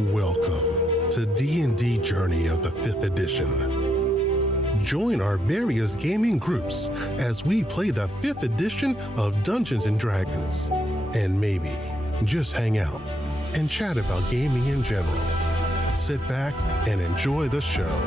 Welcome to D&D Journey of the 5th edition. Join our various gaming groups as we play the 5th edition of Dungeons & Dragons. And maybe just hang out and chat about gaming in general. Sit back and enjoy the show.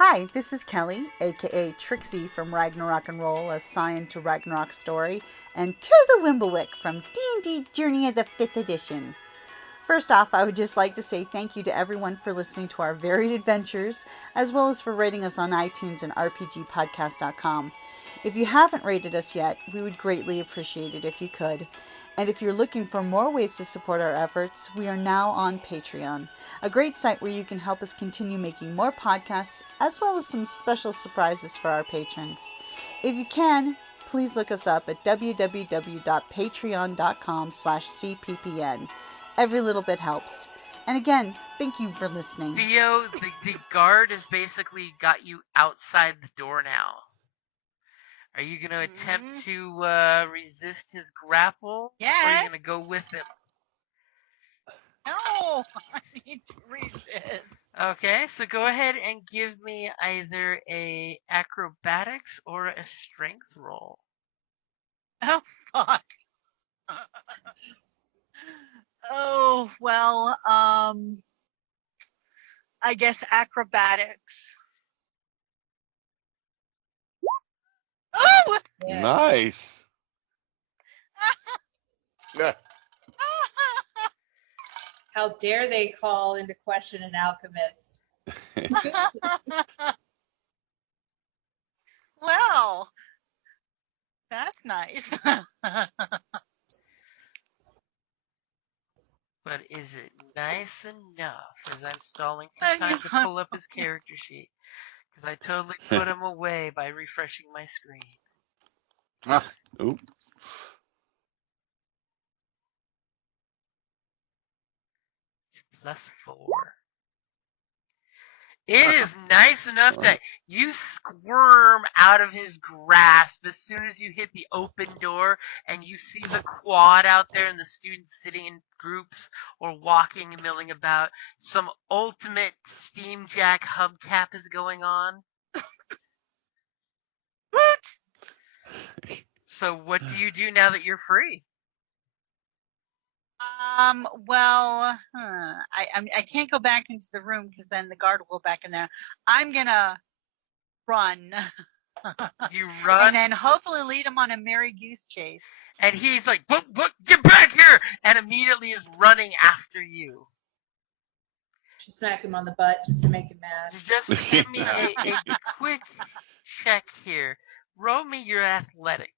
Hi, this is Kelly, aka Trixie from Ragnarok and Roll, assigned to Ragnarok Story, and Tilda Wimblewick from D&D Journey of the 5th edition. First off, I would just like to say thank you to everyone for listening to our varied adventures, as well as for rating us on iTunes and rpgpodcast.com. If you haven't rated us yet, we would greatly appreciate it if you could. And if you're looking for more ways to support our efforts, we are now on Patreon, a great site where you can help us continue making more podcasts, as well as some special surprises for our patrons. If you can, please look us up at www.patreon.com/cppn. Every little bit helps. And again, thank you for listening. Theo, the guard has basically got you outside the door now. Are you going to attempt to resist his grapple? Yeah. Or are you going to go with him? No, I need to resist. Okay, so go ahead and give me either a acrobatics or a strength roll. Oh, fuck. Oh, well, I guess acrobatics. Oh! Yeah. Nice. How dare they call into question an alchemist? Well, that's nice. But is it nice enough? As I'm stalling for time to pull up his character sheet. Because I totally put him away by refreshing my screen. Oops. +4. It is nice enough that you squirm out of his grasp as soon as you hit the open door and you see the quad out there and the students sitting in groups or walking and milling about. Some ultimate steamjack hubcap is going on. So what do you do now that you're free? Well, I can't go back into the room because then the guard will go back in there. I'm gonna run. You run? And then hopefully lead him on a merry goose chase. And he's like, book, get back here! And immediately is running after you. She smacked him on the butt just to make him mad. Just give me a quick check here. Roll me your athletics.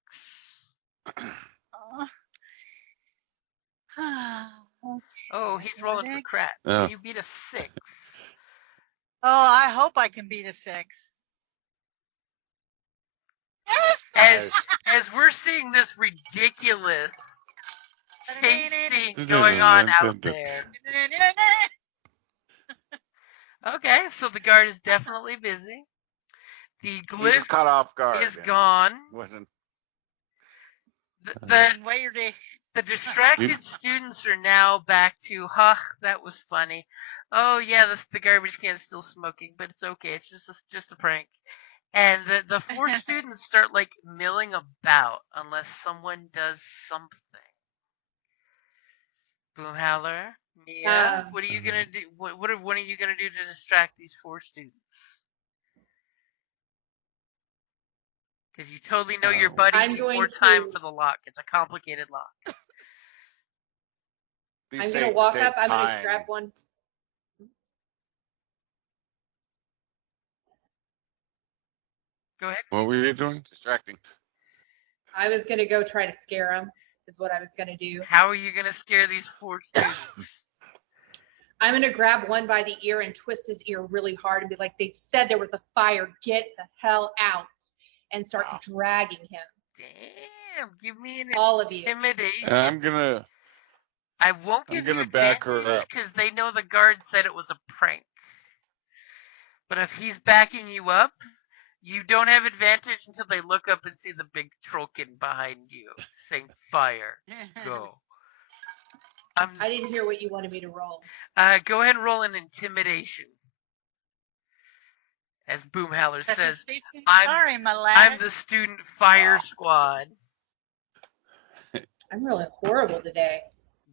Oh, he's rolling for crap. Oh. You beat a 6. Oh, I hope I can beat a 6. As we're seeing this ridiculous chase scene going on out there. Okay, so the guard is definitely busy. The glyph caught off guard is gone. Wasn't. The distracted students are now back to, that was funny. Oh yeah, the garbage can's still smoking, but it's okay. It's just a prank. And the 4 students start like milling about unless someone does something. Boomhowler, Mia, what are you gonna do? What are you gonna do to distract these 4 students? Because you totally know your buddy needs more time for the lock. It's a complicated lock. I'm going to walk up. I'm going to grab one. Go ahead. What were you doing? Distracting. I was going to go try to scare him, is what I was going to do. How are you going to scare these 4 students? I'm going to grab one by the ear and twist his ear really hard and be like, they said there was a fire. Get the hell out. And start dragging him. Damn, give me an all of you. Intimidation. I won't give you back her up because they know the guard said it was a prank. But if he's backing you up, you don't have advantage until they look up and see the big trollkin behind you saying fire. Go. I didn't hear what you wanted me to roll. Go ahead and roll an intimidation. As Boomhowler says, Sorry, my lad. I'm the student fire squad. I'm rolling horrible today.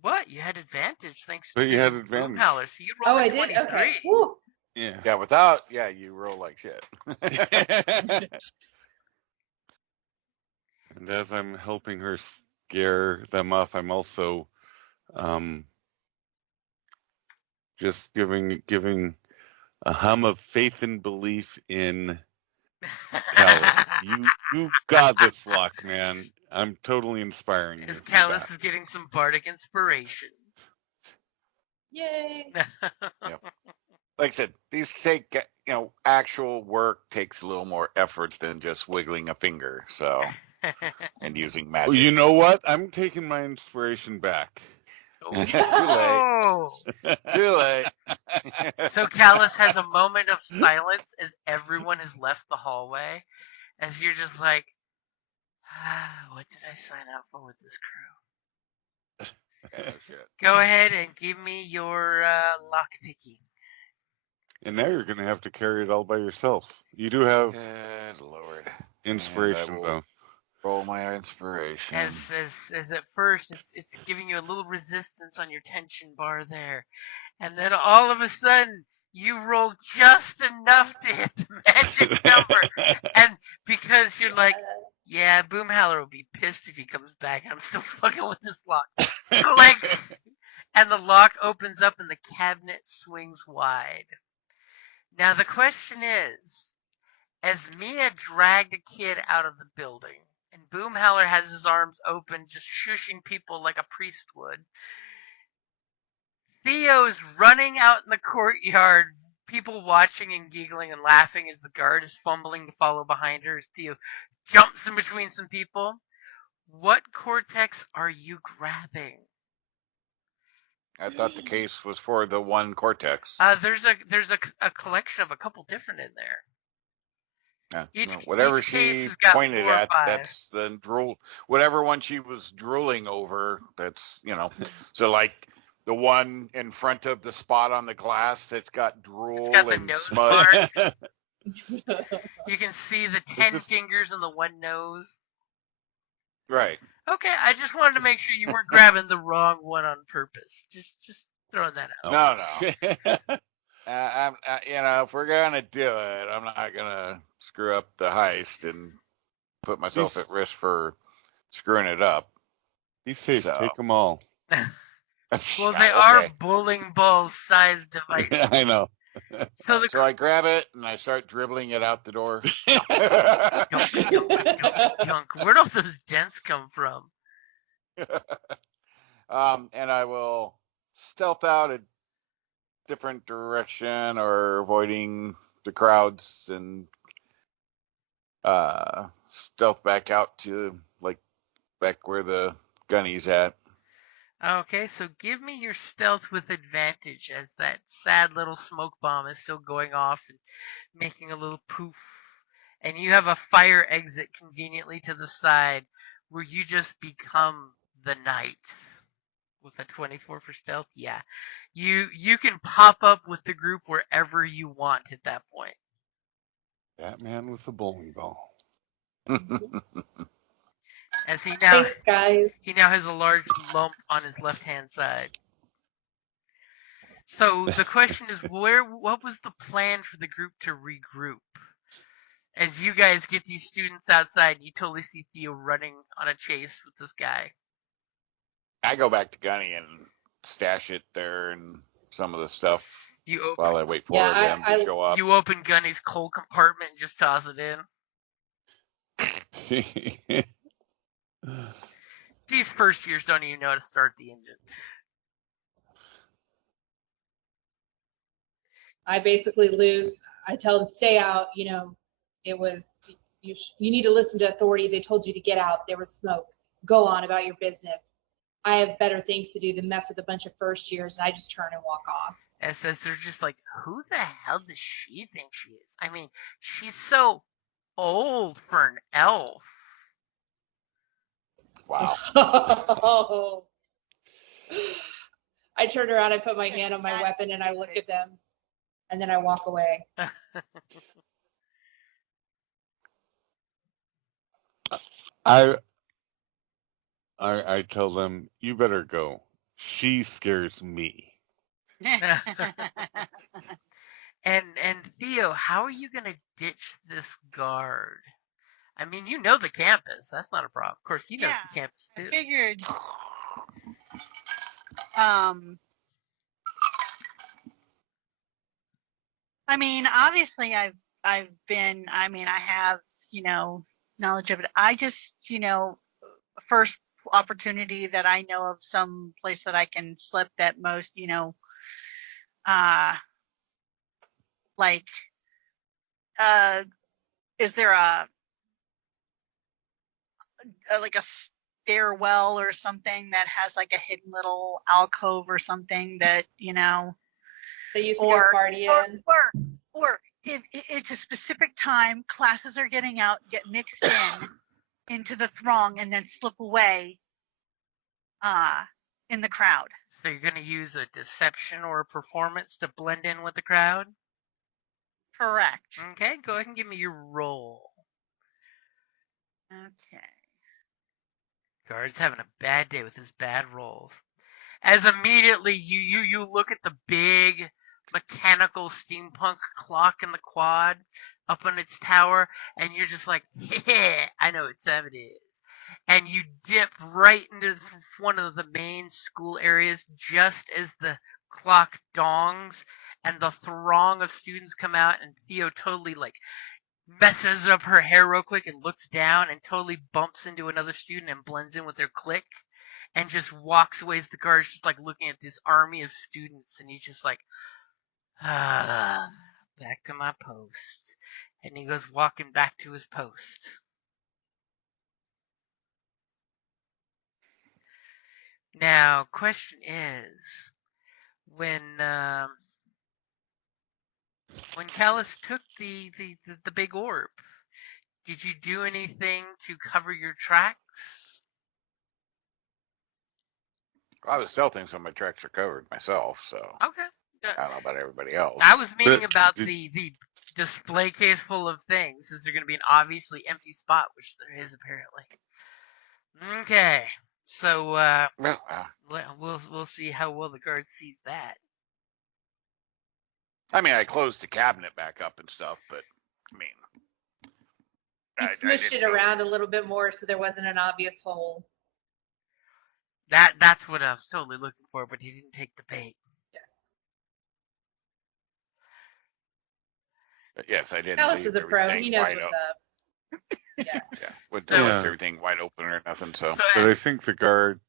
What? You had advantage thanks But to you had advantage. Boomhowler, so you rolled Oh, a I 23. did? Okay. Woo. Yeah, without, you roll like shit. And as I'm helping her scare them off, I'm also just giving a hum of faith and belief in Callus. You got this, luck, man. I'm totally inspiring you. As Callus is getting some bardic inspiration. Yay. Yep. Like I said, these take, actual work takes a little more effort than just wiggling a finger, so, and using magic. Oh, you know what? I'm taking my inspiration back. Oh. Too late. Too late. So Callus has a moment of silence as everyone has left the hallway, as you're just like, what did I sign up for with this crew? Oh, shit. Go ahead and give me your lockpicking. And now you're going to have to carry it all by yourself. You do have Good Lord. inspiration, though. Roll my inspiration. As at first, it's giving you a little resistance on your tension bar there. And then all of a sudden, you roll just enough to hit the magic number. And because you're like, yeah, Boomhowler will be pissed if he comes back and I'm still fucking with this lock. Click! And the lock opens up and the cabinet swings wide. Now the question is, as Mia dragged a kid out of the building, and Boomhowler has his arms open, just shushing people like a priest would, Theo's running out in the courtyard, people watching and giggling and laughing as the guard is fumbling to follow behind her as Theo jumps in between some people. What cortex are you grabbing? I thought the case was for the one cortex. There's a collection of a couple different in there. Whatever each case she has got pointed 4 or at, 5. that's the drool. Whatever one she was drooling over, that's, So like the one in front of the spot on the glass that's got drool It's got the and nose smudge. marks. You can see the 10 fingers on the one nose. Right. Okay, I just wanted to make sure you weren't grabbing the wrong one on purpose. Just throwing that out. No. If we're gonna do it, I'm not gonna screw up the heist and put myself at risk for screwing it up. Be safe. So. Take them all. Well, they are bowling ball sized devices. I know. So I grab it and I start dribbling it out the door. Dunk. Where'd all those dents come from? And I will stealth out a different direction or avoiding the crowds and stealth back out to back where the gunny's at. Okay, so give me your stealth with advantage as that sad little smoke bomb is still going off and making a little poof. And you have a fire exit conveniently to the side where you just become the knight. With a 24 for stealth, yeah. You can pop up with the group wherever you want at that point. Batman with the bowling ball. As he now, Thanks, guys. He now has a large lump on his left-hand side. So the question is, what was the plan for the group to regroup? As you guys get these students outside, you totally see Theo running on a chase with this guy. I go back to Gunny and stash it there and some of the stuff while I wait for them to show up. You open Gunny's coal compartment and just toss it in. These first years don't even know how to start the engine. I basically lose. I tell them, stay out. It was, you need to listen to authority. They told you to get out. There was smoke. Go on about your business. I have better things to do than mess with a bunch of first years, and I just turn and walk off. As they're just like, who the hell does she think she is? I mean, she's so old for an elf. Wow. Oh. I turn around, I put my hand on my That's weapon, and I look stupid. at them, and then I walk away. I tell them, you better go. She scares me. And Theo, how are you gonna ditch this guard? I mean, you know the campus. That's not a problem. Of course, he knows Yeah, the campus I too. figured. I mean, obviously, I've been. I mean, I have knowledge of it. I just first opportunity that I know of some place that I can slip that most uh like is there a like a stairwell or something that has like a hidden little alcove or something that They used to go party in. or if it's a specific time, classes are getting out, get mixed into the throng, and then slip away in the crowd. So you're gonna use a deception or a performance to blend in with the crowd? Correct. Okay, go ahead and give me your roll. Okay. Guard's having a bad day with his bad rolls. As immediately you look at the big mechanical steampunk clock in the quad up on its tower, and you're just like, yeah, I know what time it is. And you dip right into one of the main school areas just as the clock dongs and the throng of students come out, and Theo totally like messes up her hair real quick and looks down and totally bumps into another student and blends in with their clique and just walks away as the guard's just like looking at this army of students, and he's just like, back to my post. And he goes walking back to his post. Now, question is, when Callus took the big orb, did you do anything to cover your tracks? I was stealthing, so my tracks are covered myself. So Okay. I don't know about everybody else. I was meaning But about did- the display case full of things. Is there going to be an obviously empty spot, which there is apparently. Okay, so Well, we'll see how well the guard sees that. I mean, I closed the cabinet back up and stuff, but I mean, You I smushed didn't it go- around a little bit more so there wasn't an obvious hole. That's what I was totally looking for, but he didn't take the bait. Yes, I didn't. Alice leave is a pro. everything He knows wide what's open. up. Yeah. Yeah, wouldn't So- left everything wide open or nothing. So but I think the guard.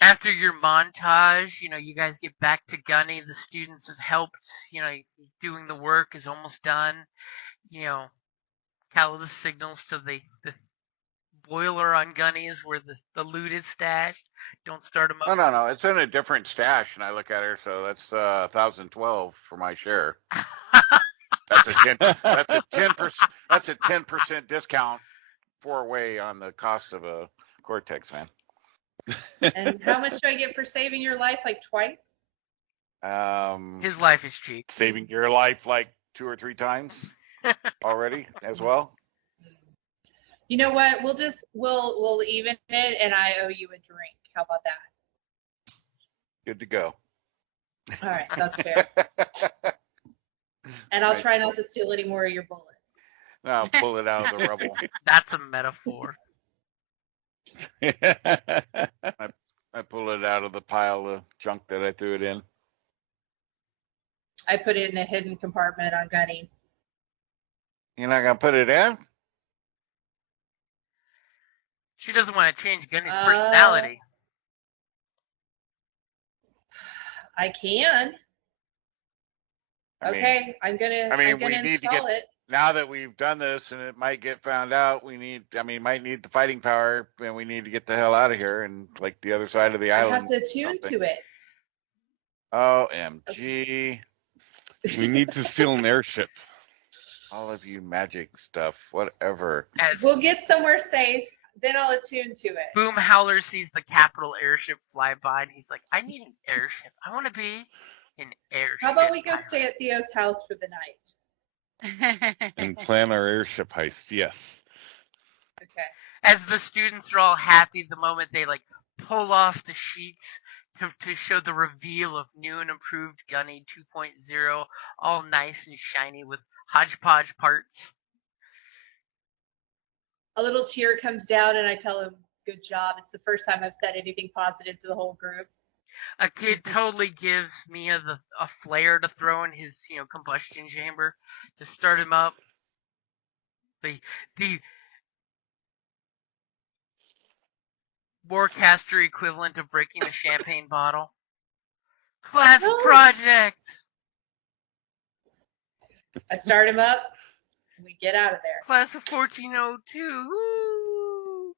After your montage, you guys get back to Gunny. The students have helped. Doing the work is almost done. Callus signals to the boiler on Gunny is where the loot is stashed. Don't start them up. no, it's in a different stash, and I look at her. So that's 1,012 for my share. That's a 10. That's a 10%. That's a 10% discount 4-way on the cost of a Cortex, man. And how much do I get for saving your life? Like twice? His life is cheap. Saving your life like 2 or 3 times already as well. You know what? We'll even it, and I owe you a drink. How about that? Good to go. All right, that's fair. And I'll Right. try not to steal any more of your bullets. Now pull it out of the rubble. That's a metaphor. I pull it out of the pile of junk that I threw it in. I put it in a hidden compartment on Gunny. You're not gonna put it in? She doesn't want to change Gunny's personality. I can. I mean, Okay, I'm gonna we need to install get- it. now that we've done this and it might get found out, might need the fighting power, and we need to get the hell out of here and like the other side of the I island. have to attune something. to it. OMG. We need to steal an airship. All of you magic stuff, whatever. As We'll get somewhere safe, then I'll attune to it. Boom Howler sees the capital airship fly by, and he's like, I need an airship. I want to be an airship. How about we go pirate." stay at Theo's house for the night? And plan our airship heist. Yes. Okay. As the students are all happy the moment they like pull off the sheets to show the reveal of new and improved Gunny 2.0, all nice and shiny with hodgepodge parts. A little tear comes down, and I tell him, "Good job. It's the first time I've said anything positive to the whole group." A kid totally gives Mia a flare to throw in his combustion chamber to start him up. The Warcaster equivalent of breaking the champagne bottle. Class No. project. I start him up, and we get out of there. Class of 1402. Woo!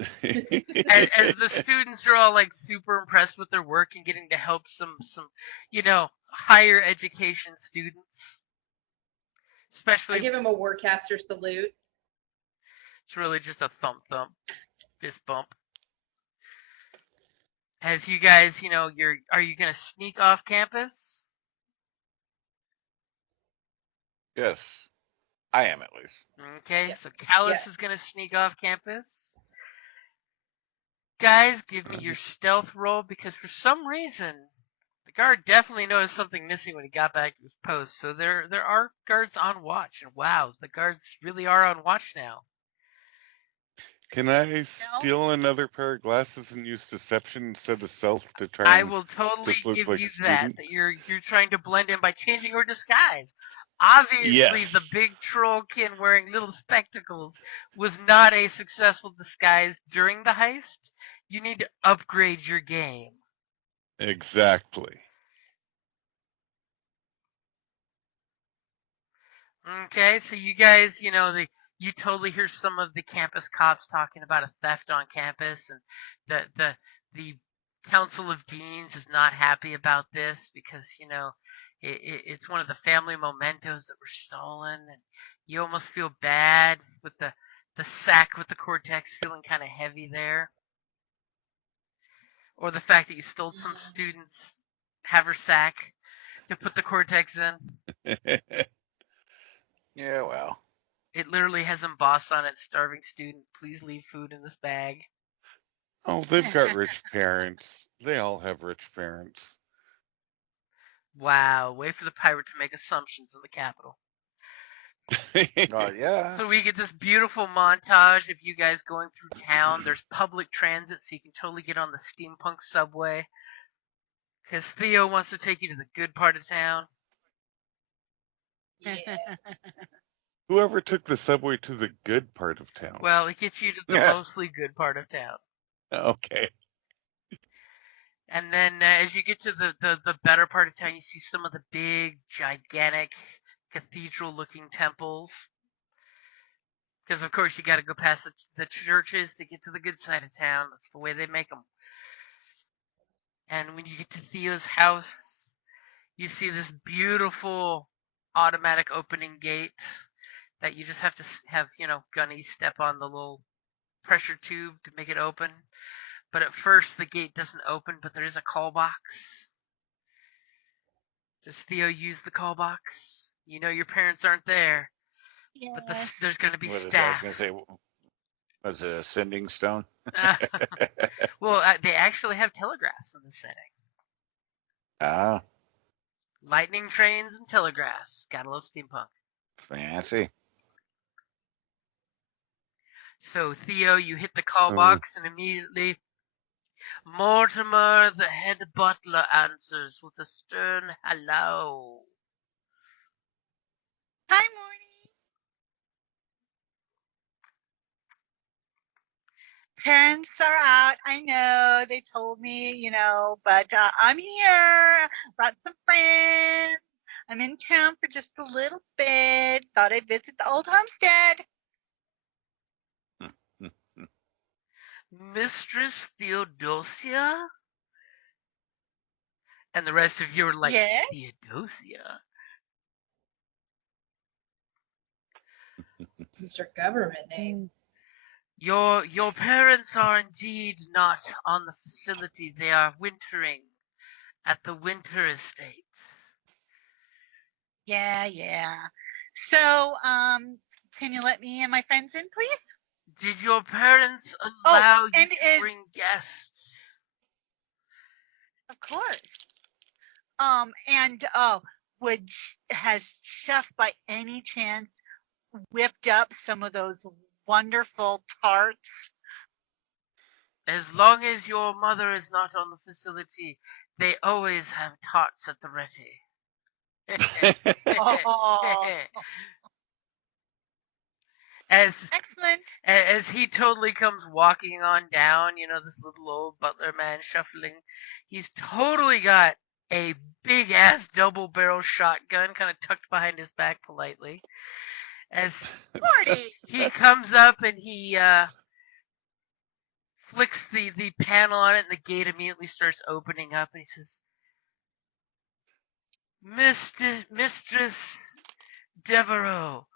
As the students are all like super impressed with their work and getting to help some higher education students. I Especially, give him a Warcaster salute. it's really just a thump, fist bump. As you guys, are you gonna sneak off campus? Yes. I am, at least. Okay, Yes. so Callus Yes. is gonna sneak off campus. Guys, give me your stealth roll, because for some reason the guard definitely noticed something missing when he got back to his post. So there are guards on watch, and wow, the guards really are on watch now. Can I steal another pair of glasses and use deception instead of stealth to try I and will totally just look give like you a that student? that you're trying to blend in by changing your disguise. Obviously, Yes. the big trollkin wearing little spectacles was not a successful disguise during the heist. You need to upgrade your game. Exactly. Okay, so you guys, you totally hear some of the campus cops talking about a theft on campus, and the Council of Deans is not happy about this because it's one of the family mementos that were stolen, and you almost feel bad with the sack with the cortex feeling kind of heavy there, or the fact that you stole some students' haversack to put the cortex in. Yeah, well. It literally has embossed on it, starving student, please leave food in this bag. Oh, they've got rich parents. They all have rich parents. Wow, wait for the pirate to make assumptions in the capital. Yeah. So we get this beautiful montage of you guys going through town. There's public transit, so you can totally get on the steampunk subway. Because Theo wants to take you to the good part of town. Yeah. Whoever took the subway to the good part of town? Well, it gets you to the mostly good part of town. Okay. And then as you get to the better part of town, you see some of the big, gigantic, cathedral-looking temples. Because, of course, you got to go past the churches to get to the good side of town. That's the way they make them. And when you get to Theo's house, you see this beautiful automatic opening gate that you just have to have, Gunny step on the little pressure tube to make it open. But at first, the gate doesn't open, but there is a call box. Does Theo use the call box? You know your parents aren't there, but there's going to be staff. I was going to say, was it a sending stone? Well, they actually have telegraphs in this setting. Ah, Lightning trains and telegraphs. Gotta love steampunk. fancy. So, Theo, you hit the call box, and immediately Mortimer, the head butler, answers with a stern hello. Hi, Morty. Parents are out. I know they told me, but I'm here. Brought some friends. I'm in town for just a little bit. Thought I'd visit the old homestead. Mistress Theodosia? And the rest of you are like, Yes? Theodosia? Mr. Government name. Your parents are indeed not on the facility. They are wintering at the winter estate. Yeah. So, can you let me and my friends in, please? Did your parents allow you and to bring guests? Of course. Has Chef by any chance whipped up some of those wonderful tarts? As long as your mother is not on the facility, they always have tarts at the ready. Oh, as excellent. as he totally comes walking on down, this little old butler man shuffling, he's totally got a big ass double barrel shotgun kind of tucked behind his back politely. As Party. he comes up and he flicks the panel on it, and the gate immediately starts opening up, and he says, Mistress Devereaux,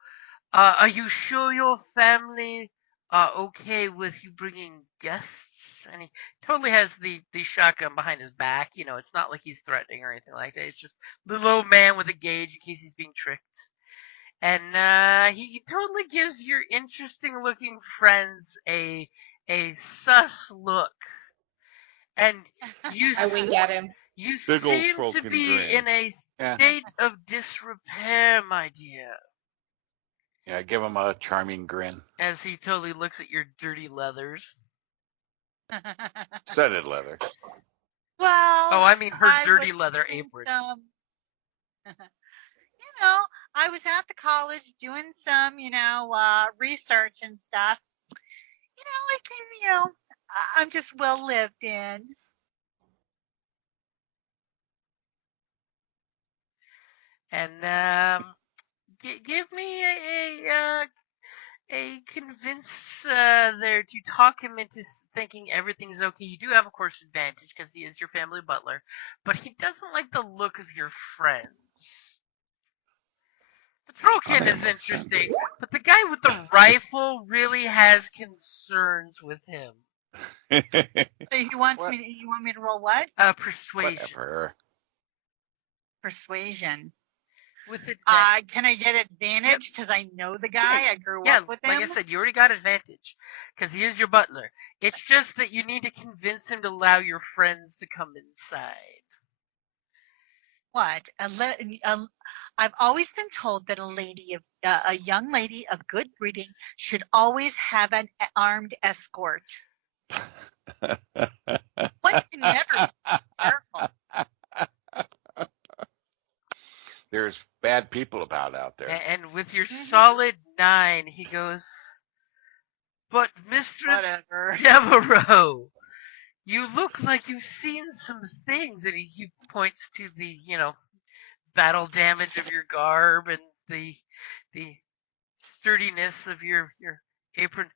are you sure your family are okay with you bringing guests? And he totally has the shotgun behind his back. It's not like he's threatening or anything like that. It's just the little man with a gauge in case he's being tricked. And he totally gives your interesting looking friends a sus look. And you I wink at him. you Big old seem to trollkin be grin. in a Yeah. state of disrepair, my dear. Yeah, give him a charming grin. As he totally looks at your dirty leathers. Studded leather. Well, Oh, I mean her I dirty was leather doing apron. I was at the college doing some, research and stuff. I'm just well lived in. And give me a convince there to talk him into thinking everything's okay. You do have, of course, advantage because he is your family butler, but he doesn't like the look of your friends. The trollkin is interesting, but the guy with the rifle really has concerns with him. So you want What? me to roll what? Persuasion. Whatever. Persuasion. With it. Can I get advantage because I know the guy? I grew Yeah, up with him. like I said, you already got advantage because he is your butler. It's just that you need to convince him to allow your friends to come inside. What? I've always been told that a young lady of good breeding should always have an armed escort. One can never be careful. There's bad people about out there. And with your solid 9, he goes, but Mistress Whatever. Devereaux, you look like you've seen some things. And he points to the, battle damage of your garb and the sturdiness of your apron.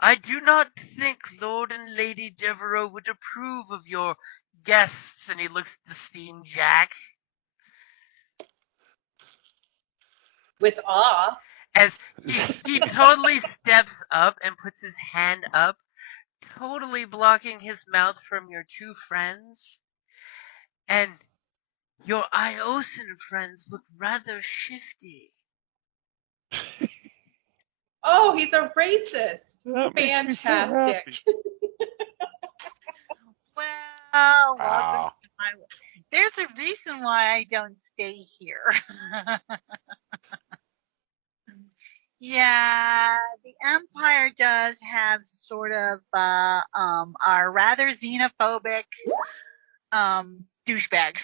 I do not think Lord and Lady Devereaux would approve of your guests. And he looks at the steam jack. With awe. As he totally steps up and puts his hand up, totally blocking his mouth from your two friends. And your Iosan friends look rather shifty. Oh, he's a racist. That makes me so Fantastic. happy. Well, welcome Wow. to my. There's a reason why I don't stay here. Yeah, the Empire does have sort of are rather xenophobic douchebags.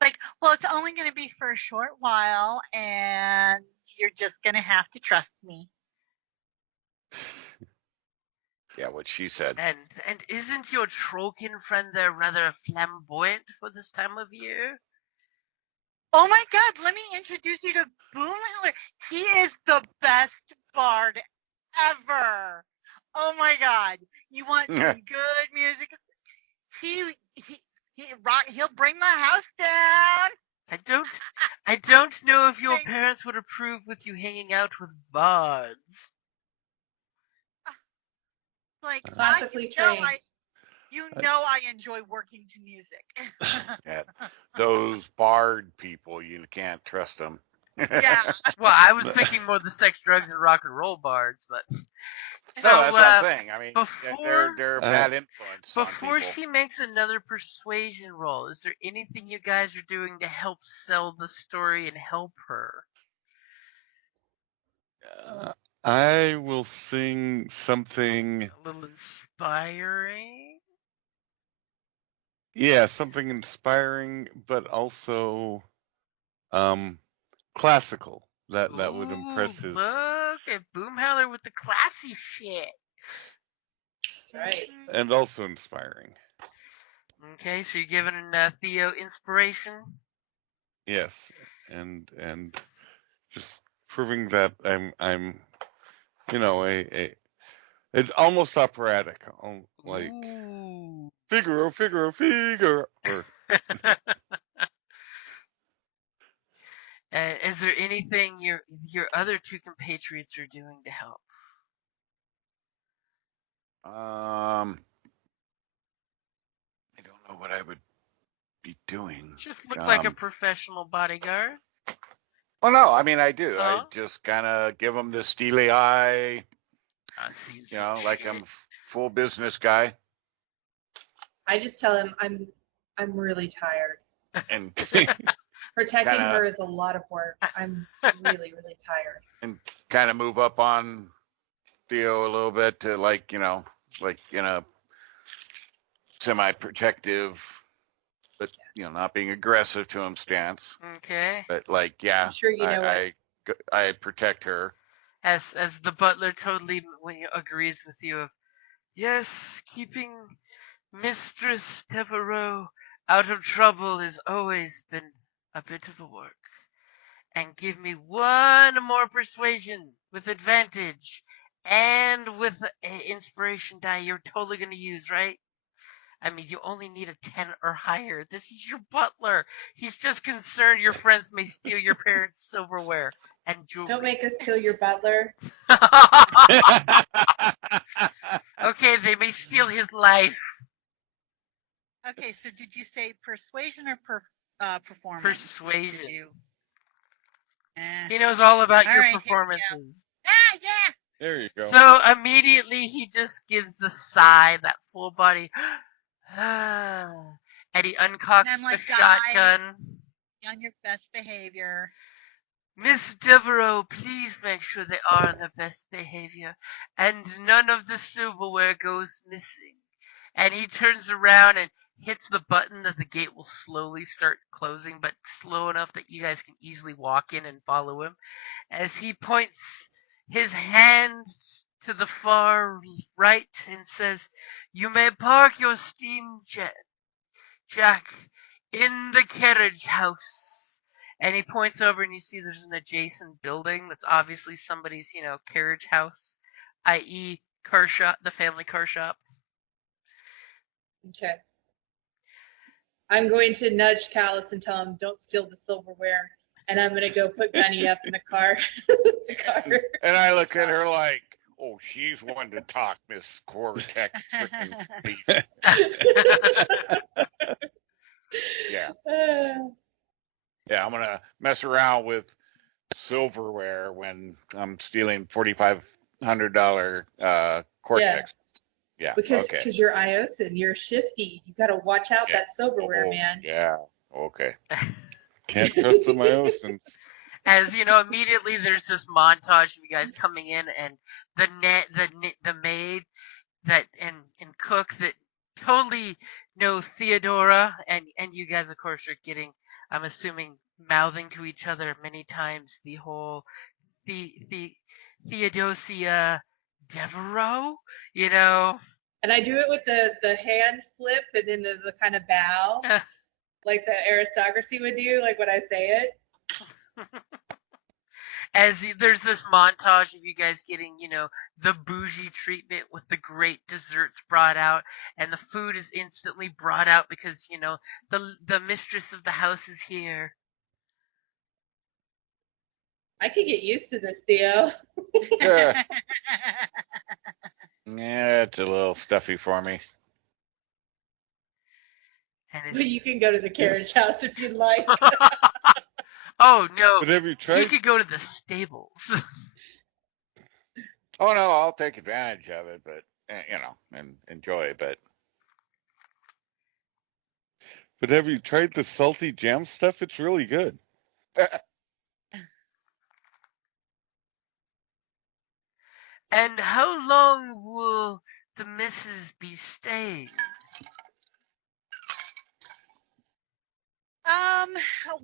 Like, well, it's only going to be for a short while, and you're just going to have to trust me. Yeah, what she said. And isn't your trollkin friend there rather flamboyant for this time of year? Oh my God, let me introduce you to Boomhiller. He is the best bard ever. Oh my God. You want some good music? he'll bring the house down. I don't know if your parents would approve with you hanging out with bards. Like Classically trained. I enjoy working to music. Yeah, those bard people, you can't trust them. Yeah. Well, I was thinking more the sex, drugs, and rock and roll bards, but No, that's what I'm saying. I mean, before they're a bad influence on before people. she makes another persuasion roll, is there anything you guys are doing to help sell the story and help her? I will sing something. A little inspiring. Yeah, something inspiring, but also classical. That would impress his. Look at Boomhowler with the classy shit. That's right. And also inspiring. Okay, so you're giving Theo inspiration. Yes, and just proving that I'm it's almost operatic, like Ooh. Figaro. Or, is there anything your other two compatriots are doing to help? I don't know what I would be doing. Just look like a professional bodyguard. Oh no, I mean I do. Oh. I just kind of give them the steely eye. Like I'm full business guy. I just tell him I'm really tired. And protecting her is a lot of work. I'm really, really tired. And kind of move up on Theo a little bit to like in a semi-protective, but not being aggressive to him stance. Okay. But I'm sure you know I protect her. As the butler totally agrees with you of, yes, keeping Mistress Devereaux out of trouble has always been a bit of a work. And give me one more persuasion with advantage and with an inspiration die you're totally going to use, right? I mean, you only need a 10 or higher. This is your butler. He's just concerned your friends may steal your parents' silverware and jewelry. Don't make us kill your butler. Okay, they may steal his life. Okay, so did you say persuasion or performance? Persuasion. He knows all about your performances. Yeah. There you go. So immediately he just gives the sigh, that full body, and he uncocks the shotgun. On your best behavior. Miss Devereaux, please make sure they are on their best behavior, and none of the silverware goes missing. And he turns around and hits the button that the gate will slowly start closing, but slow enough that you guys can easily walk in and follow him. As he points his hand to the far right and says, "You may park your steam jack in the carriage house." And he points over and you see there's an adjacent building that's obviously somebody's, carriage house, i.e. car shop, the family car shop. Okay. I'm going to nudge Callus and tell him, don't steal the silverware. And I'm going to go put Gunny up in the car. And I look at her like, oh, she's one to talk, Miss Cortex freaking beast. Yeah. Yeah, I'm going to mess around with silverware when I'm stealing $4,500 Cortex. Yeah. Because you're Iosan, you're shifty. You got to watch out that silverware, man. Yeah. Okay. Can't trust the Iosans. As immediately there's this montage of you guys coming in, and the maid that and cook that totally know Theodora, and you guys of course are getting, I'm assuming, mouthing to each other many times the whole Theodosia Devereaux, And I do it with the hand flip, and then there's a kind of bow, like the aristocracy would do, like when I say it. There's this montage of you guys getting, the bougie treatment with the great desserts brought out, and the food is instantly brought out because, the mistress of the house is here. I could get used to this, Theo. Yeah, it's a little stuffy for me. And But you can go to the carriage house if you'd like. Oh no, But have you he tried? could go to the stables. Oh no, I'll take advantage of it, but and enjoy. But But have you tried the salty jam stuff? It's really good. And how long will the missus be staying?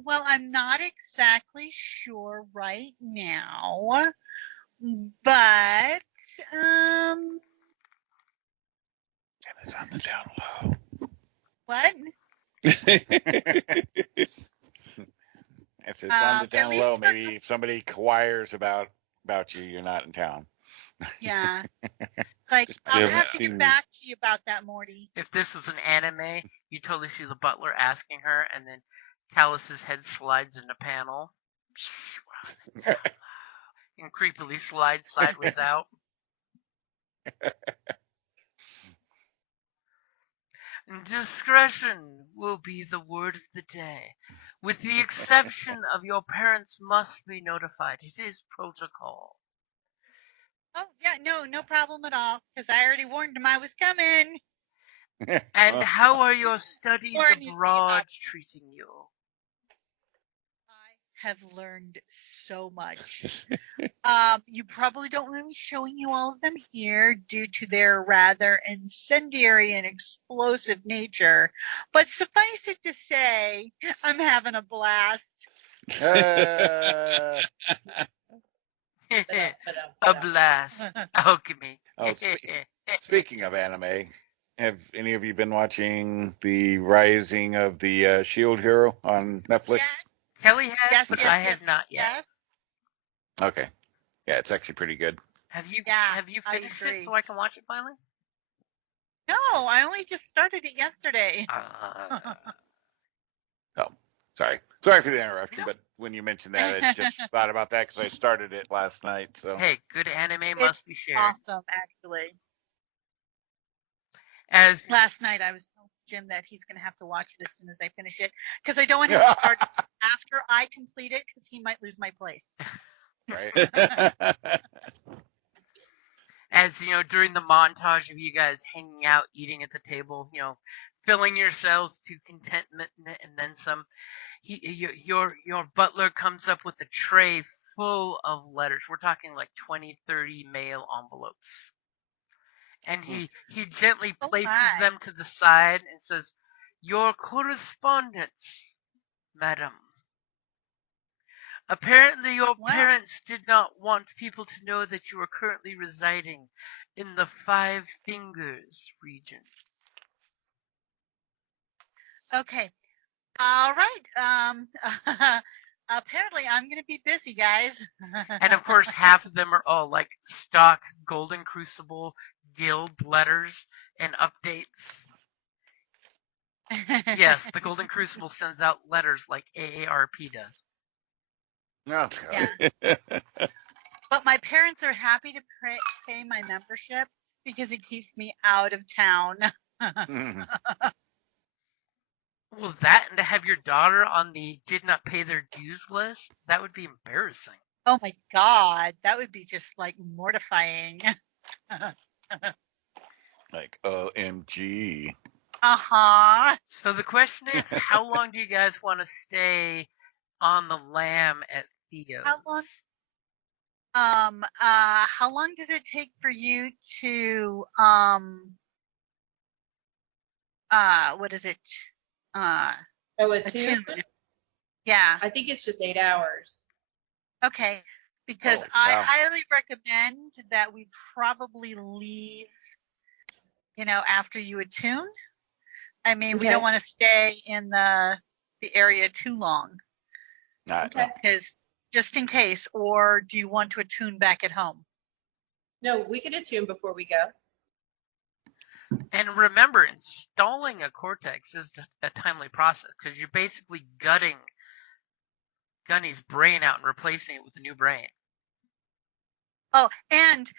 Well, I'm not exactly sure right now, but it's on the down low. what? It's on the At down least low. for- Maybe if somebody inquires about you, you're not in town. Yeah. Like, Just I'll Yeah, have to seen- get back to you about that, Morty. If this was an anime, you totally see the butler asking her, and then Callus's head slides in a panel. And creepily slides sideways out. Discretion will be the word of the day. With the exception of your parents must be notified. It is protocol. Oh, yeah, no problem at all, because I already warned him I was coming. And how are your studies Or anything abroad up. treating you? I have learned so much. You probably don't want me showing you all of them here due to their rather incendiary and explosive nature, but suffice it to say, I'm having a blast. A blast. Alchemy. Oh, speaking of anime, have any of you been watching the Rising of the Shield Hero on Netflix? Kelly has, Yes, but yes, I yes, have not yet. yes. Okay. Yeah, it's actually pretty good. Have you Yeah, I finished it agree. so I can watch it finally? No, I only just started it yesterday. Oh, sorry for the interruption, No. but when you mentioned that, I just thought about that because I started it last night. So Hey, good anime It's must be shared. awesome, actually. As Last night I was telling Jim that he's going to have to watch it as soon as I finish it because I don't want him to start after I complete it because he might lose my place. right. as during the montage of you guys hanging out, eating at the table, filling yourselves to contentment and then some. Your butler comes up with a tray full of letters. We're talking like 20, 30 mail envelopes. And he gently Oh places my. them to the side and says, "Your correspondence, madam. Apparently your Wow. parents did not want people to know that you are currently residing in the Five Fingers region." Okay. All right. Apparently I'm going to be busy, guys. And of course, half of them are all like stock Golden Crucible guild letters and updates. Yes, the Golden Crucible sends out letters like AARP does. Oh, Yeah. But my parents are happy to pay my membership because it keeps me out of town. God. Well, that and to have your daughter on the did not pay their dues list, that would be embarrassing. Oh my God, that would be just like mortifying. Like OMG. Uh-huh. So the question is, how long do you guys want to stay on the lam at Theo's? How long does it take for you to what is it? attune? Attune. Yeah. I think it's just 8 hours. Okay. Because Oh, I wow. highly recommend that we probably leave, after you attune. I mean, we Okay. don't want to stay in the area too long. Not, Okay. Because just in case, or do you want to attune back at home? No, we can attune before we go. And remember, installing a cortex is a timely process because you're basically gutting Gunny's brain out and replacing it with a new brain. Oh, and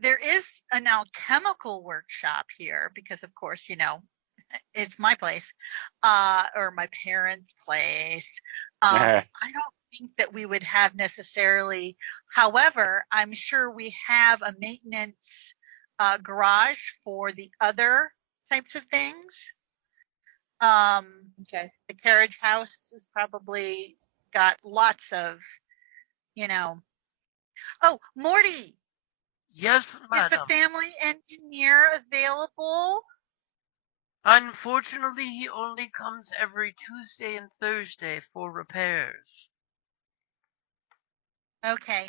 there is an alchemical workshop here because, of course, it's my place, or my parents' place. I don't think that we would have necessarily. However, I'm sure we have a maintenance garage for the other types of things. Okay. The carriage house has probably got lots of, Oh, Morty, Yes, is madam. the family engineer available? Unfortunately, he only comes every Tuesday and Thursday for repairs. Okay.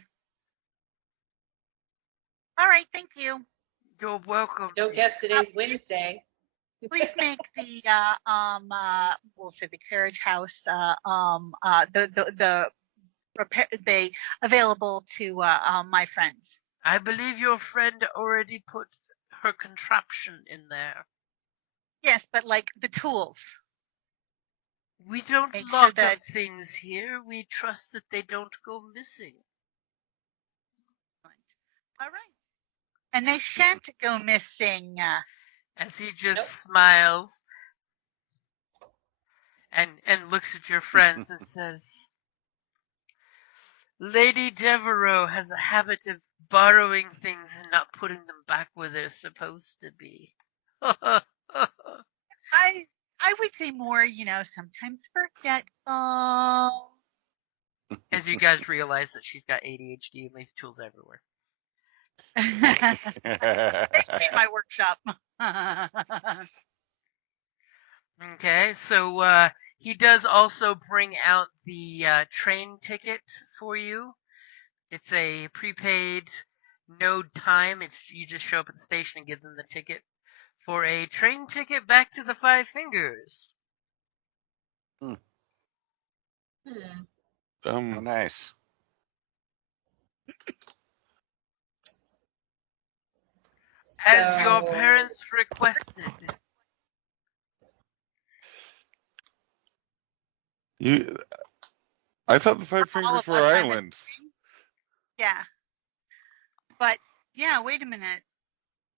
All right, thank you. You're welcome. Don't guess today's Wednesday. Please make the we'll say the carriage house the repair they available to my friends. I believe your friend already put her contraption in there. Yes, but like the tools. We don't Make lock sure up that- things here. We trust that they don't go missing. All right. And they shan't go missing. As he just Nope. smiles and looks at your friends and says, Lady Devereaux has a habit of borrowing things and not putting them back where they're supposed to be. I would say more, sometimes forgetful. As you guys realize that she's got ADHD and leaves tools everywhere. Especially in my workshop. Okay, so he does also bring out the train ticket for you. It's a prepaid, no time. You just show up at the station and give them the ticket for a train ticket back to the Five Fingers. Hmm. Oh, nice. As your So- parents requested. I thought the Five All Fingers of were us, I'm islands. assuming. Yeah. But, yeah, wait a minute.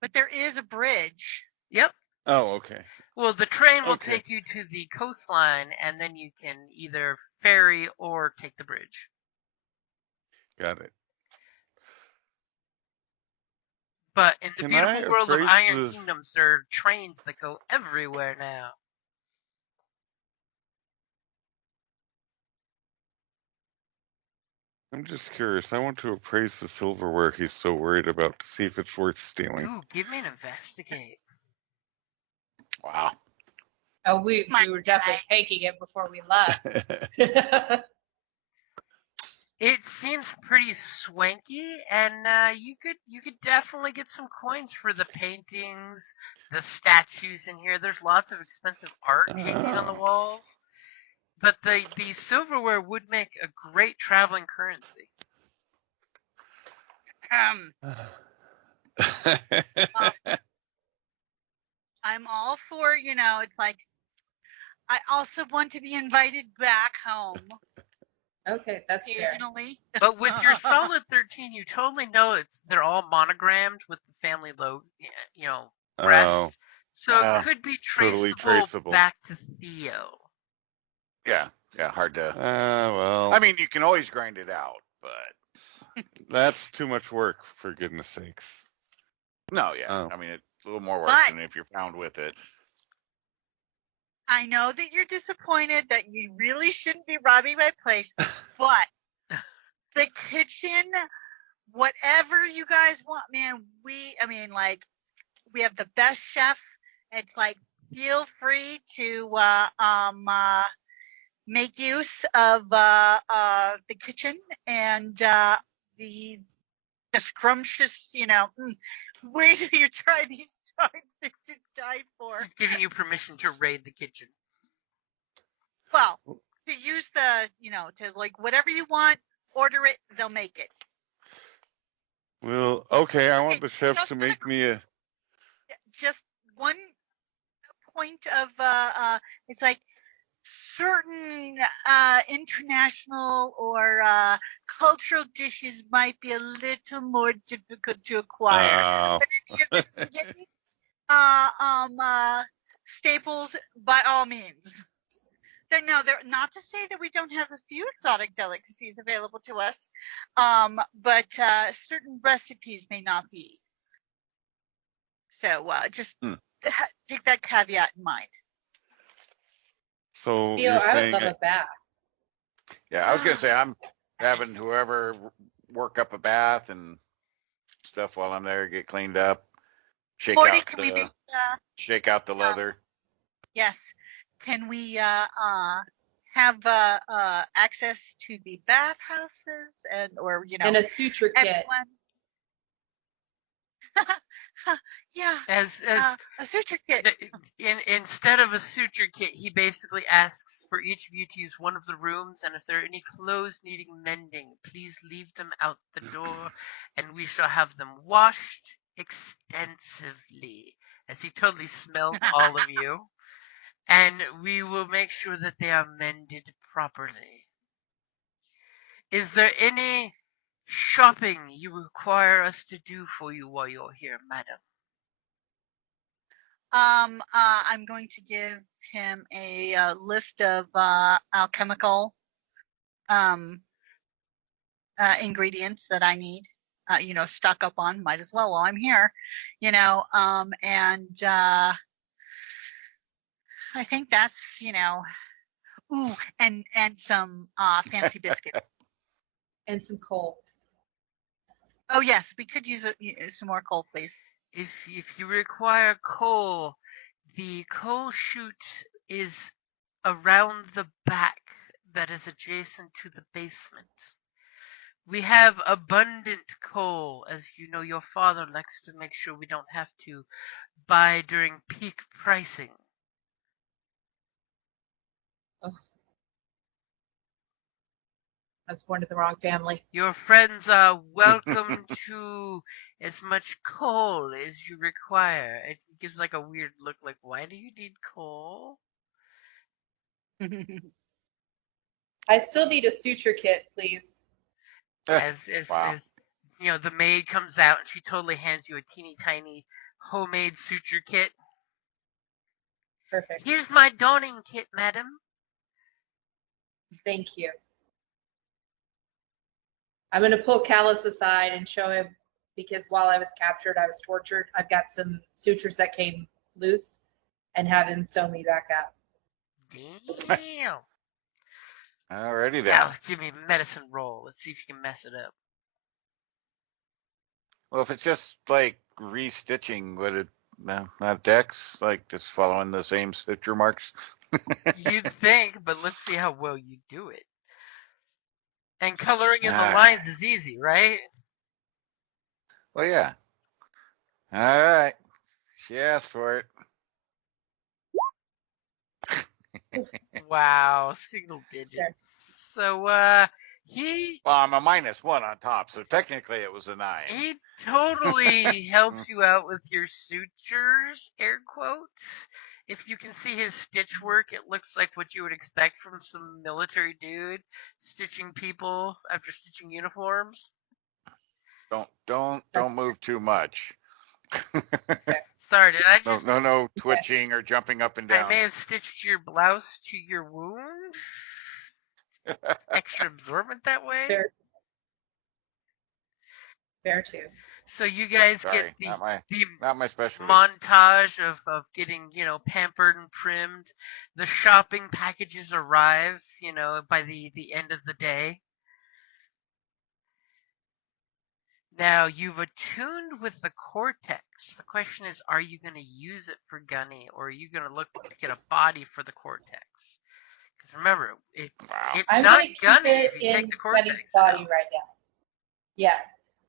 But there is a bridge. Yep. Oh, okay. Well, the train will Okay. take you to the coastline, and then you can either ferry or take the bridge. Got it. But in the Can beautiful I world of appraise Iron the- Kingdoms, there are trains that go everywhere now. I'm just curious. I want to appraise the silverware he's so worried about to see if it's worth stealing. Ooh, give me an investigate. Wow. Oh, we My were definitely guy. taking it before we left. It seems pretty swanky, and you could definitely get some coins for the paintings, the statues in here. There's lots of expensive art hanging on the Oh. walls, but the silverware would make a great traveling currency. I'm all for, it's like, I also want to be invited back home Okay, that's fair. occasionally. But with your solid 13, you totally know they're all monogrammed with the family logo, crest. Oh. So Oh, it could be totally traceable. back to Theo. Yeah, hard to. Well. I mean, you can always grind it out, but that's too much work, for goodness sakes. no, yeah. Oh. I mean, it's a little more work But- than if you're found with it. I know that you're disappointed that you really shouldn't be robbing my place, but the kitchen, whatever you guys want, man, we have the best chef. It's like, feel free to make use of the kitchen and the scrumptious, wait till you try these tarts to die for. Just giving you permission to raid the kitchen. Well, to use the, to like whatever you want, order it, they'll make it. Well, okay, I want Okay, the chefs just to make me a. just one point of it's like certain international or cultural dishes might be a little more difficult to acquire. Oh. But any of the spaghetti staples, by all means. They're not to say that we don't have a few exotic delicacies available to us, but certain recipes may not be. So just take that caveat in mind. So Theo, you're I would saying love a bath. Yeah, I was gonna say I'm having whoever work up a bath and stuff while I'm there, get cleaned up, shake Morty, out can we be shake out the leather. yes. Can we have access to the bathhouses and or And a suture kit. everyone? Yeah, As a suture kit. instead of a suture kit, he basically asks for each of you to use one of the rooms, and if there are any clothes needing mending, please leave them out the door, and we shall have them washed extensively. As he totally smells all of you, and we will make sure that they are mended properly. Is there any shopping you require us to do for you while you're here, madam? I'm going to give him a list of alchemical ingredients that I need. Stock up on. Might as well while I'm here. And I think that's ooh, and some fancy biscuits. And some coal. Oh yes, we could use some more coal, please. If you require coal, the coal chute is around the back that is adjacent to the basement. We have abundant coal, as you know your father likes to make sure we don't have to buy during peak pricing. Oh. I was born to the wrong family. Your friends are welcome to as much coal as you require. It gives like a weird look like, why do you need coal? I still need a suture kit, please. As Wow. the maid comes out and she totally hands you a teeny tiny homemade suture kit. Perfect. Here's my donning kit, madam. Thank you. I'm going to pull Callus aside and show him, because while I was captured, I was tortured. I've got some sutures that came loose, and have him sew me back up. Damn. Alrighty then. Now give me a medicine roll. Let's see if you can mess it up. Well, if it's just like restitching, would it not Dex, like just following the same suture marks? You'd think, but let's see how well you do it. And coloring in the Ah. lines is easy, right? Well, yeah. All right. She asked for it. Wow, single digit. Sure. So he Well, I'm a -1 on top, so technically it was a 9. he totally helps you out with your sutures, air quotes. If you can see his stitch work, it looks like what you would expect from some military dude stitching people after stitching uniforms. Don't move too much. Sorry, did I just No twitching or jumping up and down. I may have stitched your blouse to your wound. Extra absorbent that way. Fair too. So you guys Sorry, get not my specialty. montage of getting, pampered and trimmed. The shopping packages arrive, by the end of the day. Now you've attuned with the cortex. The question is, are you going to use it for Gunny, or are you going to look to get a body for the cortex? Because remember, it's I'm not gonna keep Gunny it if you in take the cortex. Gunny's body right now. Yeah,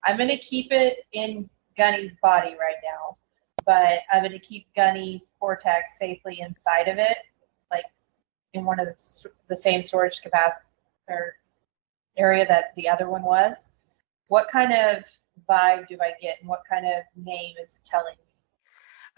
I'm gonna keep it in Gunny's body right now, but I'm gonna keep Gunny's cortex safely inside of it, like in one of the same storage capacity or area that the other one was. What kind of vibe do I get, and what kind of name is it telling me?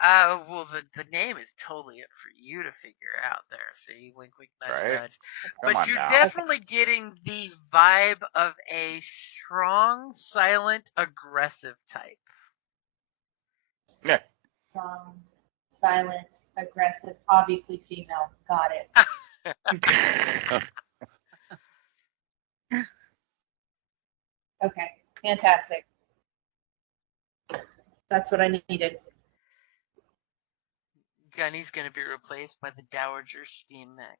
Well, the name is totally up for you to figure out there. See, wink, wink, nudge, Right? nudge. Come But on you're now. definitely getting the vibe of a strong, silent, aggressive type. Yeah. Silent, aggressive, obviously female. Got it. Okay, fantastic. That's what I needed. Gunny's gonna be replaced by the Dowager Steam Mech.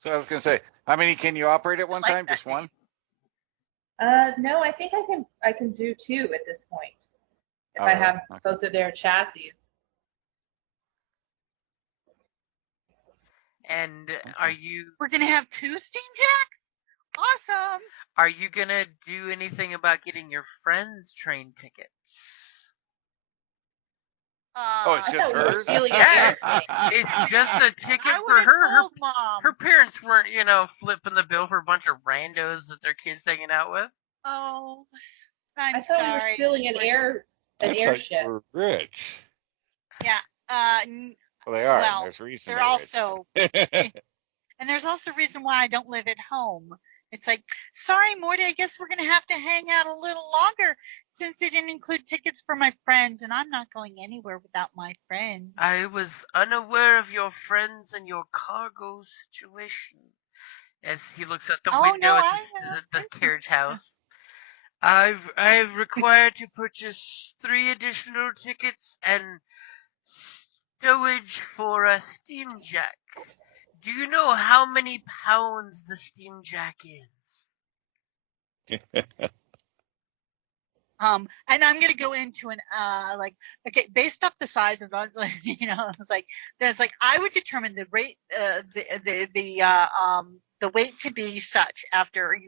So I was gonna say, how many can you operate at one Like time? that Just one? No, I think I can do 2 at this point. If Oh, I really? have Okay. both of their chassis. And are you We're gonna have 2 Steam Jack? Awesome. gonna do anything about getting your friends train tickets? Oh, it's I just thought we were hers? stealing an Yeah, air it's just a ticket I for would have her. told Mom. Her parents weren't, flipping the bill for a bunch of randos that their kids hanging out with. Oh, I'm I thought sorry. we were stealing an I thought airship. you were rich. Yeah. Well, they are. Well, and there's a reason they're they're also, rich. and there's also a reason why I don't live at home. It's like, sorry, Morty, I guess we're going to have to hang out a little longer since they didn't include tickets for my friends, and I'm not going anywhere without my friends. I was unaware of your friends and your cargo situation. As he looks out the window at the carriage house. I've required to purchase 3 additional tickets and stowage for a steam jack. Do you know how many pounds the steam jack is? And I'm gonna go into an okay, based off the size of it's like there's like I would determine the rate the weight to be such after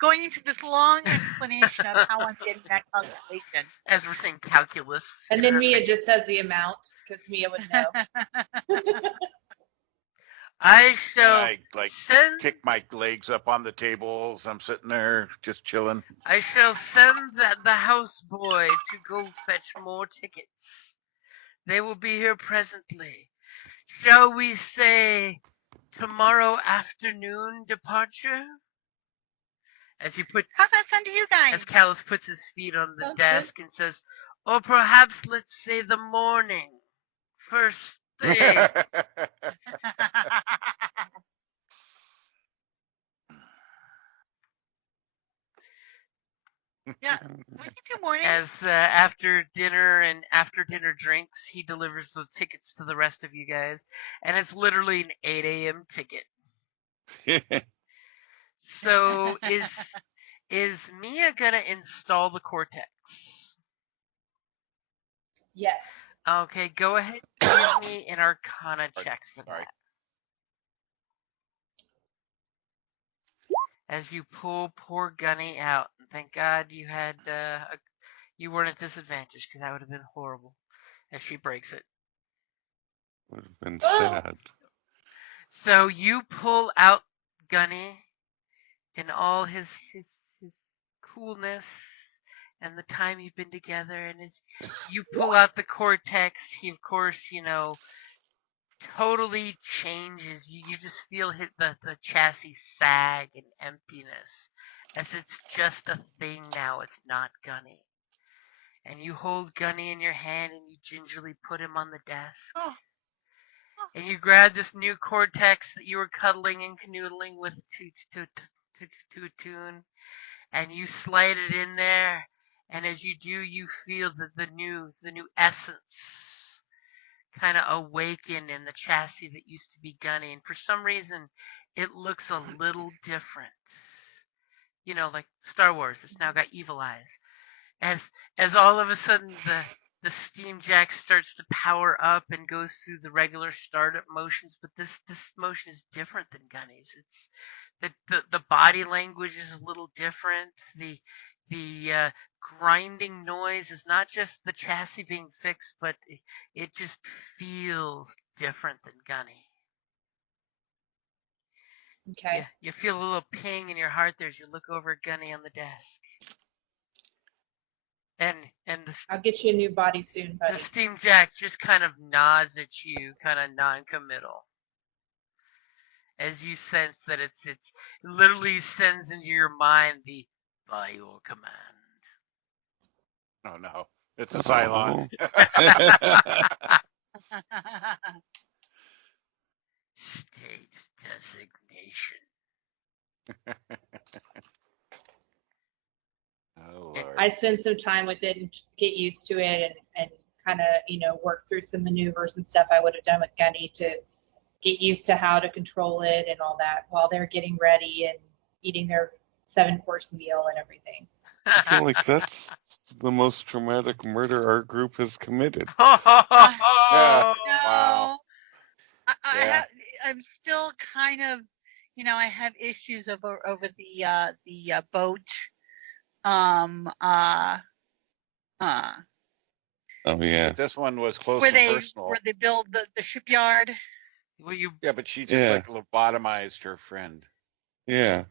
going into this long explanation of how I'm getting that calculation. As we're saying calculus. And then Mia just says the amount because Mia would know. I shall I send kick my legs up on the tables. I'm sitting there just chilling. I shall send the houseboy to go fetch more tickets. They will be here presently. Shall we say tomorrow afternoon departure? As How's that sound to you guys? As Callus puts his feet on the Sounds desk and says, or perhaps let's say the morning. First thing. Yeah, we can do morning. As after dinner drinks, he delivers the tickets to the rest of you guys, and it's literally an 8 a.m. ticket. So is Mia gonna install the Cortex? Yes. Okay, go ahead. Give me an Arcana check for Sorry. that. As you pull poor Gunny out, thank God you had you weren't at disadvantage because that would have been horrible. As she breaks it. Would have been sad. So you pull out Gunny in all his coolness and the time you've been together, and as you pull out the Cortex, he of course, totally changes. You just feel the chassis sag and emptiness, as it's just a thing now. It's not Gunny. And you hold Gunny in your hand and you gingerly put him on the desk. Oh. And you grab this new Cortex that you were cuddling and canoodling with to a tune, and you slide it in there. And as you do, you feel the new essence kind of awaken in the chassis that used to be Gunny. And for some reason, it looks a little different. Like Star Wars, it's now got evil eyes. As all of a sudden the steam jack starts to power up and goes through the regular startup motions, but this motion is different than Gunny's. It's the body language is a little different. The grinding noise is not just the chassis being fixed, but it just feels different than Gunny. Okay. You feel a little ping in your heart there as you look over at Gunny on the desk. And I'll get you a new body soon, the buddy. steam jack just kind of nods at you, kind of non-committal, as you sense that it literally sends into your mind the by your command. Oh no, it's a Cylon. State designation. Oh Lord. I spend some time with it and get used to it and kind of, work through some maneuvers and stuff I would have done with Gunny to get used to how to control it and all that while they're getting ready and eating their 7-course meal and everything. I feel like that's the most traumatic murder our group has committed. Yeah. No, Wow. Yeah. I'm still kind of, I have issues over the boat. Oh yeah. But this one was close Where and personal. they build the shipyard. Well, you Yeah, but she just like lobotomized her friend. Yeah.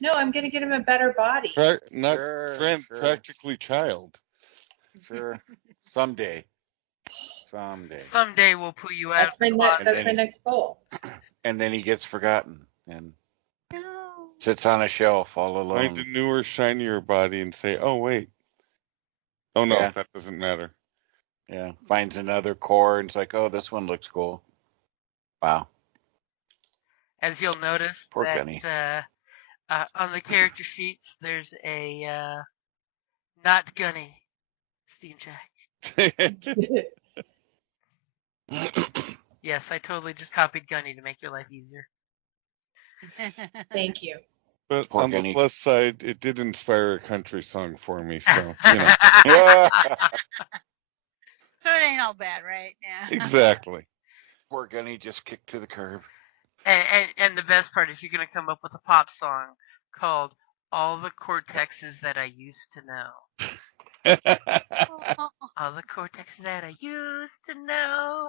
No, I'm going to get him a better body. Not Sure, friend, sure. practically child. Sure. Someday someday we'll pull you out. That's my next goal. and then he gets forgotten and No. sits on a shelf all alone. Find a newer, shinier body and say, "Oh wait, oh no, Yeah. that doesn't matter." Yeah, finds another core and it's like, oh, this one looks cool. Wow. As you'll notice Poor that Gunny. on the character sheets, there's a not Gunny Steam Jack. Yes, I totally just copied Gunny to make your life easier. Thank you. But Poor on Gunny. the plus side, it did inspire a country song for me, so you know. So it ain't all bad, right? Yeah. Exactly. Poor Gunny just kicked to the curb. And the best part is you're gonna come up with a pop song called "All the Cortexes That I Used to Know." All the cortexes that I used to know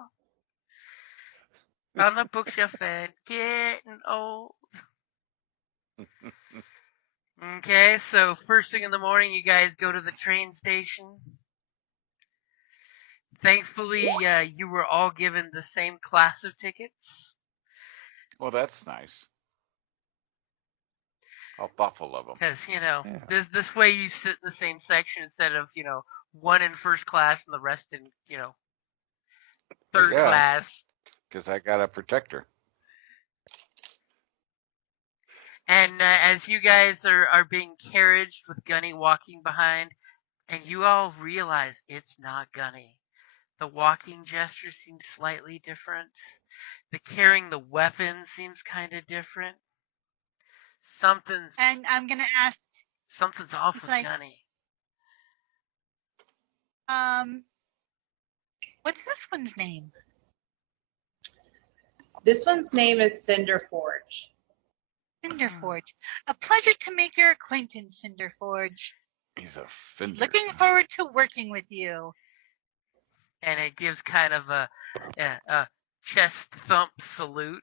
on the bookshelf and getting old. Okay, so first thing in the morning, you guys go to the train station. Thankfully, you were all given the same class of tickets. Well, that's nice. How thoughtful of them. Because, Yeah. this way you sit in the same section instead of, one in first class and the rest in, third Yeah. class. Because I got a protector. And as you guys are being carriaged with Gunny walking behind, and you all realize it's not Gunny. The walking gesture seems slightly different. The carrying the weapon seems kind of different. And I'm gonna ask, Something's off with like, Gunny. what's this one's name? This one's name is Cinderforge. Cinderforge. A pleasure to make your acquaintance, Cinderforge. He's a fender. Looking forward to working with you. And it gives kind of a chest thump salute.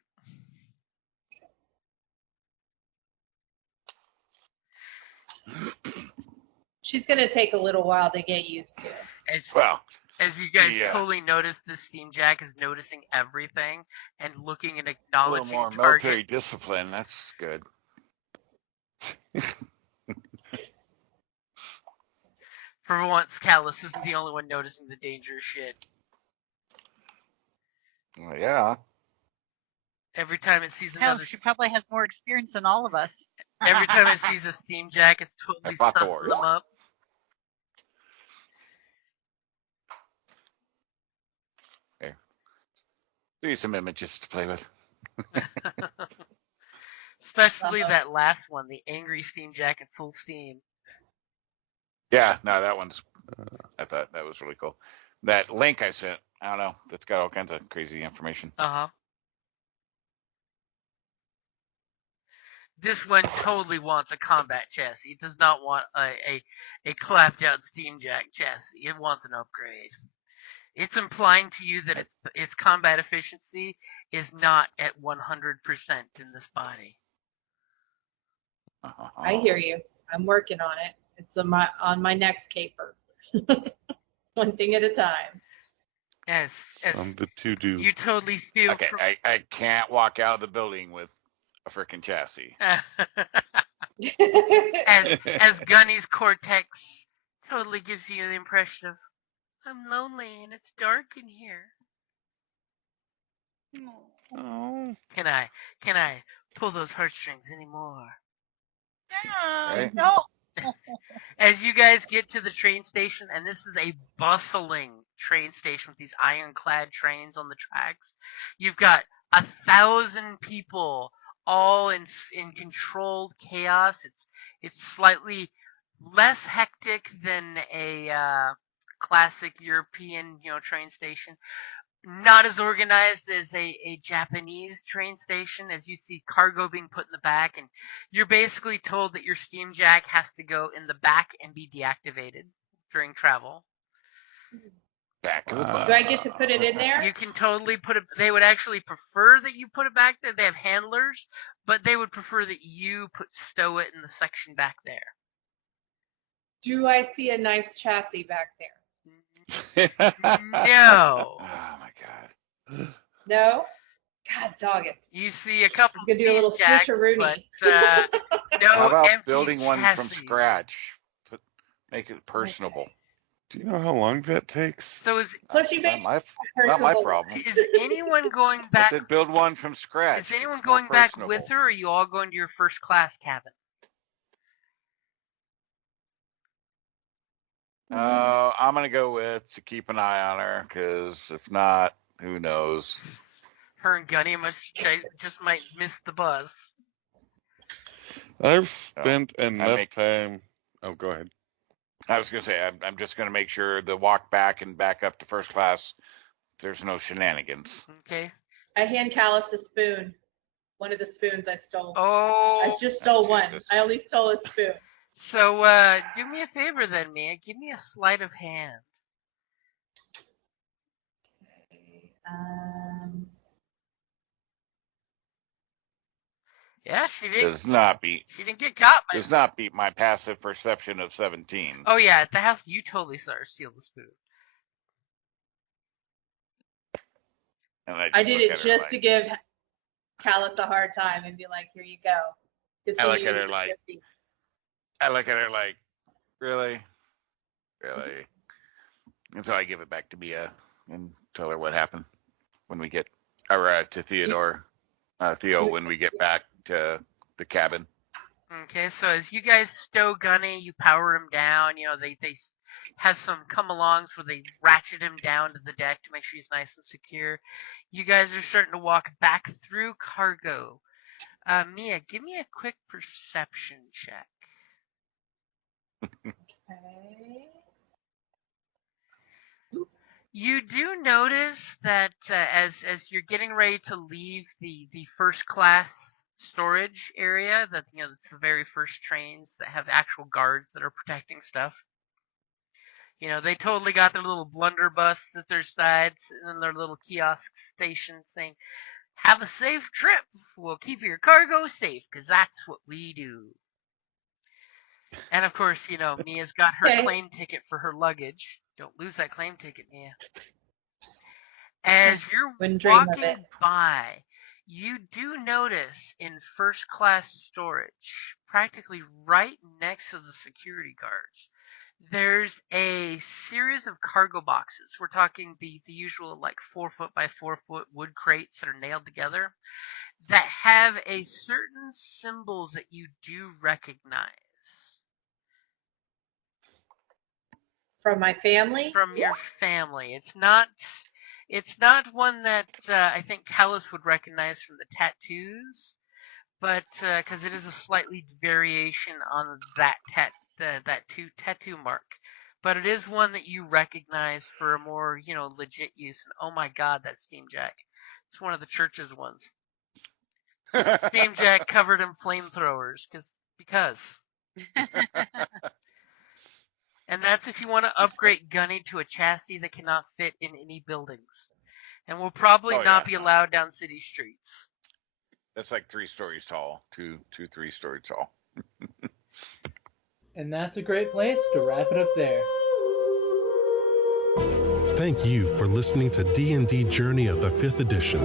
She's going to take a little while to get used to. As you guys Yeah. totally notice, the Steam Jack is noticing everything and looking and A little acknowledging more target. military discipline. That's good. For once, Callus isn't the only one noticing the dangerous shit. Well, yeah. Every time it sees Hell, another, she probably has more experience than all of us. every time it sees a Steam Jack, it's totally fought the sussing wars. them up. Here. Give you some images to play with. Especially that last one, the angry Steam Jack at full steam. Yeah, no, that one's. I thought that was really cool. That link I sent, I don't know, that's got all kinds of crazy information. This one totally wants a combat chassis. It does not want a clapped out Steam Jack chassis. It wants an upgrade. It's implying to you that its combat efficiency is not at 100% in this body. I hear you. I'm working on it. It's on my next caper. One thing at a time. Yes, I'm the to-do. you totally feel. Okay, I can't walk out of the building with a freaking chassis. as Gunny's cortex totally gives you the impression of, I'm lonely and it's dark in here. Oh. Can I pull those heartstrings anymore? Right? No. As you guys get to the train station, and this is a bustling train station with these ironclad trains on the tracks, you've got 1,000 people all in controlled chaos. It's slightly less hectic than a classic European train station. Not as organized as a Japanese train station, as you see cargo being put in the back, and you're basically told that your steam jack has to go in the back and be deactivated during travel. Back of the bus. Do I get to put it in there? You can totally put it. They would actually prefer that you put it back there. They have handlers, but they would prefer that you stow it in the section back there. Do I see a nice chassis back there? No. Oh my god. No? God dog it. You see a couple Gonna do a little steam jacks, switcheroony. but no How about empty building one from chassis. scratch? Make it personable. Do you know how long that takes? So Plus you Not make my, not my personable. problem. is anyone going I back? said build one from scratch. Is anyone It's more going back personable. with her, or are you all going to your first class cabin? I'm gonna go with to keep an eye on her, because if not, who knows? Her and Gunny just might miss the bus. I've spent enough make- time. Oh, go ahead. I was gonna say I'm just gonna make sure the walk back and back up to first class, there's no shenanigans. Okay. I hand Callus a spoon. One of the spoons I stole. Oh. I just stole one. Jesus. I only stole a spoon. So do me a favor then, Mia. Give me a sleight of hand. Yeah, she didn't. Does not beat She didn't get caught. does not beat my passive perception of 17. Oh yeah, at the house you totally saw her steal the spoon. And I just did look it at her just like- to give Callus a hard time and be like, here you go. 'Cause I he look knew at he her was like- 50. I look at her like, really? Really? And so I give it back to Mia and tell her what happened when we get, or to Theo, when we get back to the cabin. Okay, so as you guys stow Gunny, you power him down. They have some come-alongs where they ratchet him down to the deck to make sure he's nice and secure. You guys are starting to walk back through cargo. Mia, give me a quick perception check. Okay. You do notice that as you're getting ready to leave the first class storage area, that it's the very first trains that have actual guards that are protecting stuff. They totally got their little blunderbuss at their sides and then their little kiosk station saying, "Have a safe trip. We'll keep your cargo safe, because that's what we do." And of course, Mia's got her Okay. claim ticket for her luggage. Don't lose that claim ticket, Mia. As you're Wouldn't dream of walking it. by, you do notice in first class storage, practically right next to the security guards, there's a series of cargo boxes. We're talking the usual 4-foot by 4-foot wood crates that are nailed together that have a certain symbols that you do recognize. From my family? From your family. It's not one that I think Callus would recognize from the tattoos, but because it is a slightly variation on that tattoo mark. But it is one that you recognize for a more legit use. And oh my God, that steam jack! It's one of the church's ones. Steam jack covered in flamethrowers, because. And that's if you want to upgrade Gunny to a chassis that cannot fit in any buildings. And will probably Oh, not yeah. be allowed down city streets. That's like 3 stories tall, 3 stories tall. And that's a great place to wrap it up there. Thank you for listening to D&D Journey of the 5th Edition,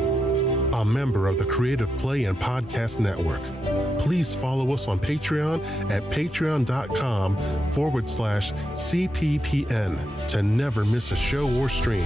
a member of the Creative Play and Podcast Network. Please follow us on Patreon at patreon.com/CPPN to never miss a show or stream.